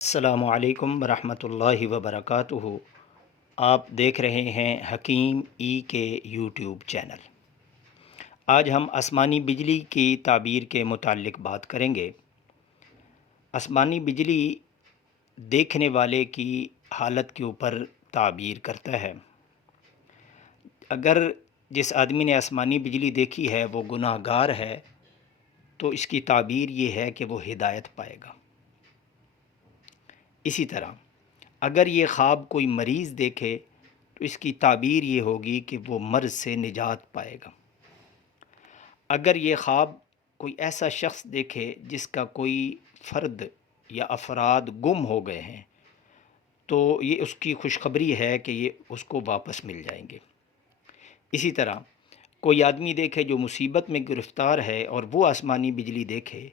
السلام علیکم ورحمۃ اللہ وبرکاتہ۔ آپ دیکھ رہے ہیں حکیم کے یوٹیوب چینل۔ آج ہم آسمانی بجلی کی تعبیر کے متعلق بات کریں گے۔ آسمانی بجلی دیکھنے والے کی حالت کے اوپر تعبیر کرتا ہے۔ اگر جس آدمی نے آسمانی بجلی دیکھی ہے وہ گناہ گار ہے تو اس کی تعبیر یہ ہے کہ وہ ہدایت پائے گا۔ اسی طرح اگر یہ خواب کوئی مریض دیکھے تو اس کی تعبیر یہ ہوگی کہ وہ مرض سے نجات پائے گا۔ اگر یہ خواب کوئی ایسا شخص دیکھے جس کا کوئی فرد یا افراد گم ہو گئے ہیں تو یہ اس کی خوشخبری ہے کہ یہ اس کو واپس مل جائیں گے۔ اسی طرح کوئی آدمی دیکھے جو مصیبت میں گرفتار ہے اور وہ آسمانی بجلی دیکھے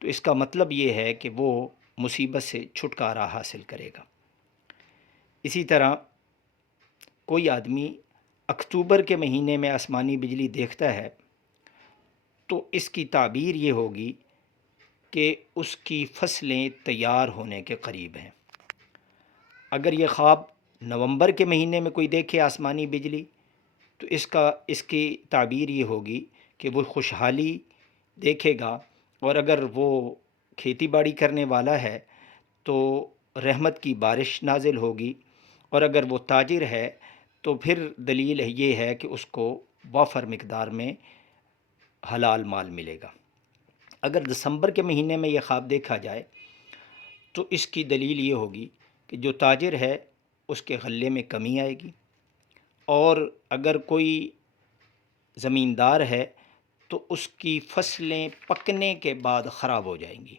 تو اس کا مطلب یہ ہے کہ وہ مصیبت سے چھٹکارا حاصل کرے گا۔ اسی طرح کوئی آدمی اکتوبر کے مہینے میں آسمانی بجلی دیکھتا ہے تو اس کی تعبیر یہ ہوگی کہ اس کی فصلیں تیار ہونے کے قریب ہیں۔ اگر یہ خواب نومبر کے مہینے میں کوئی دیکھے آسمانی بجلی تو اس کی تعبیر یہ ہوگی کہ وہ خوشحالی دیکھے گا، اور اگر وہ کھیتی باڑی کرنے والا ہے تو رحمت کی بارش نازل ہوگی، اور اگر وہ تاجر ہے تو پھر دلیل یہ ہے کہ اس کو وافر مقدار میں حلال مال ملے گا۔ اگر دسمبر کے مہینے میں یہ خواب دیکھا جائے تو اس کی دلیل یہ ہوگی کہ جو تاجر ہے اس کے غلے میں کمی آئے گی، اور اگر کوئی زمیندار ہے تو اس کی فصلیں پکنے کے بعد خراب ہو جائیں گی۔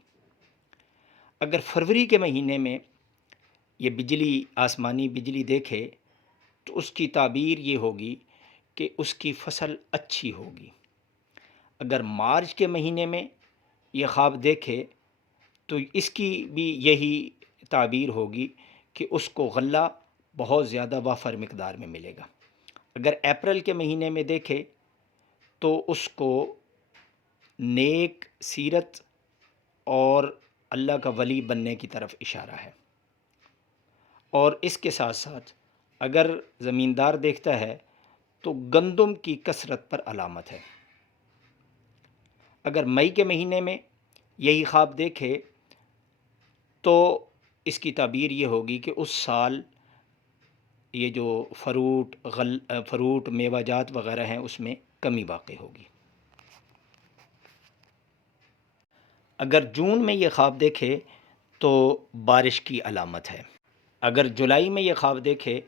اگر فروری کے مہینے میں یہ بجلی آسمانی بجلی دیکھے تو اس کی تعبیر یہ ہوگی کہ اس کی فصل اچھی ہوگی۔ اگر مارچ کے مہینے میں یہ خواب دیکھے تو اس کی بھی یہی تعبیر ہوگی کہ اس کو غلہ بہت زیادہ وافر مقدار میں ملے گا۔ اگر اپریل کے مہینے میں دیکھے تو اس کو نیک سیرت اور اللہ کا ولی بننے کی طرف اشارہ ہے۔ اور اس کے ساتھ ساتھ اگر زمیندار دیکھتا ہے تو گندم کی کثرت پر علامت ہے۔ اگر مئی کے مہینے میں یہی خواب دیکھے تو اس کی تعبیر یہ ہوگی کہ اس سال یہ جو فروٹ میوہ جات وغیرہ ہیں اس میں کمی واقع ہوگی۔ اگر جون میں یہ خواب دیکھے تو بارش کی علامت ہے۔ اگر جولائی میں یہ خواب دیکھے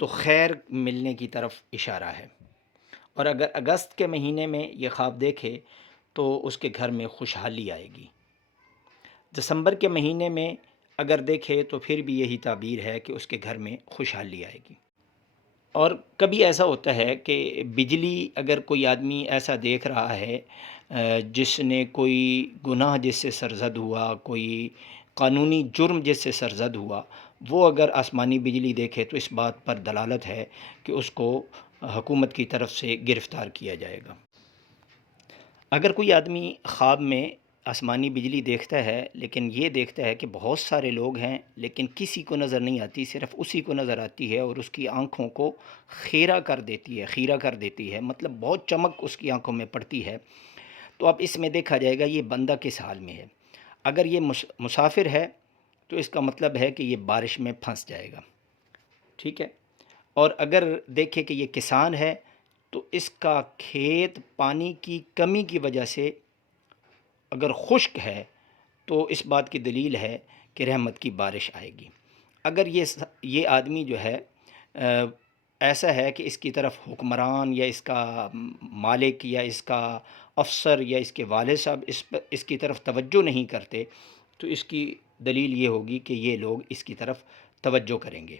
تو خیر ملنے کی طرف اشارہ ہے، اور اگر اگست کے مہینے میں یہ خواب دیکھے تو اس کے گھر میں خوشحالی آئے گی۔ دسمبر کے مہینے میں اگر دیکھے تو پھر بھی یہی تعبیر ہے کہ اس کے گھر میں خوشحالی آئے گی۔ اور کبھی ایسا ہوتا ہے کہ بجلی اگر کوئی آدمی ایسا دیکھ رہا ہے جس نے کوئی گناہ جس سے سرزد ہوا، کوئی قانونی جرم جس سے سرزد ہوا، وہ اگر آسمانی بجلی دیکھے تو اس بات پر دلالت ہے کہ اس کو حکومت کی طرف سے گرفتار کیا جائے گا۔ اگر کوئی آدمی خواب میں آسمانی بجلی دیکھتا ہے لیکن یہ دیکھتا ہے کہ بہت سارے لوگ ہیں لیکن کسی کو نظر نہیں آتی، صرف اسی کو نظر آتی ہے، اور اس کی آنکھوں کو خیرہ کر دیتی ہے، مطلب بہت چمک اس کی آنکھوں میں پڑتی ہے، تو اب اس میں دیکھا جائے گا یہ بندہ کس حال میں ہے۔ اگر یہ مسافر ہے تو اس کا مطلب ہے کہ یہ بارش میں پھنس جائے گا، ٹھیک ہے۔ اور اگر دیکھے کہ یہ کسان ہے تو اس کا کھیت پانی کی کمی کی وجہ سے اگر خشک ہے تو اس بات کی دلیل ہے کہ رحمت کی بارش آئے گی۔ اگر یہ آدمی جو ہے ایسا ہے کہ اس کی طرف حکمران یا اس کا مالک یا اس کا افسر یا اس کے والد صاحب اس کی طرف توجہ نہیں کرتے تو اس کی دلیل یہ ہوگی کہ یہ لوگ اس کی طرف توجہ کریں گے۔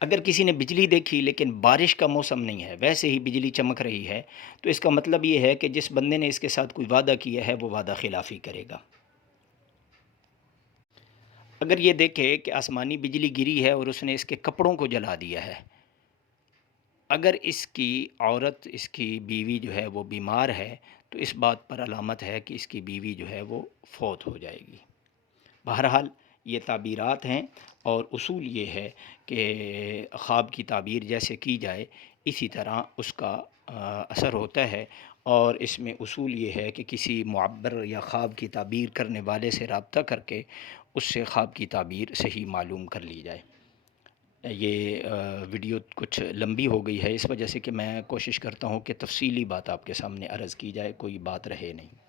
اگر کسی نے بجلی دیکھی لیکن بارش کا موسم نہیں ہے، ویسے ہی بجلی چمک رہی ہے، تو اس کا مطلب یہ ہے کہ جس بندے نے اس کے ساتھ کوئی وعدہ کیا ہے وہ وعدہ خلافی کرے گا۔ اگر یہ دیکھے کہ آسمانی بجلی گری ہے اور اس نے اس کے کپڑوں کو جلا دیا ہے، اگر اس کی عورت، اس کی بیوی جو ہے وہ بیمار ہے تو اس بات پر علامت ہے کہ اس کی بیوی جو ہے وہ فوت ہو جائے گی۔ بہرحال یہ تعبیرات ہیں، اور اصول یہ ہے کہ خواب کی تعبیر جیسے کی جائے اسی طرح اس کا اثر ہوتا ہے، اور اس میں اصول یہ ہے کہ کسی معبر یا خواب کی تعبیر کرنے والے سے رابطہ کر کے اس سے خواب کی تعبیر صحیح معلوم کر لی جائے۔ یہ ویڈیو کچھ لمبی ہو گئی ہے، اس وجہ سے کہ میں کوشش کرتا ہوں کہ تفصیلی بات آپ کے سامنے عرض کی جائے، کوئی بات رہے نہیں۔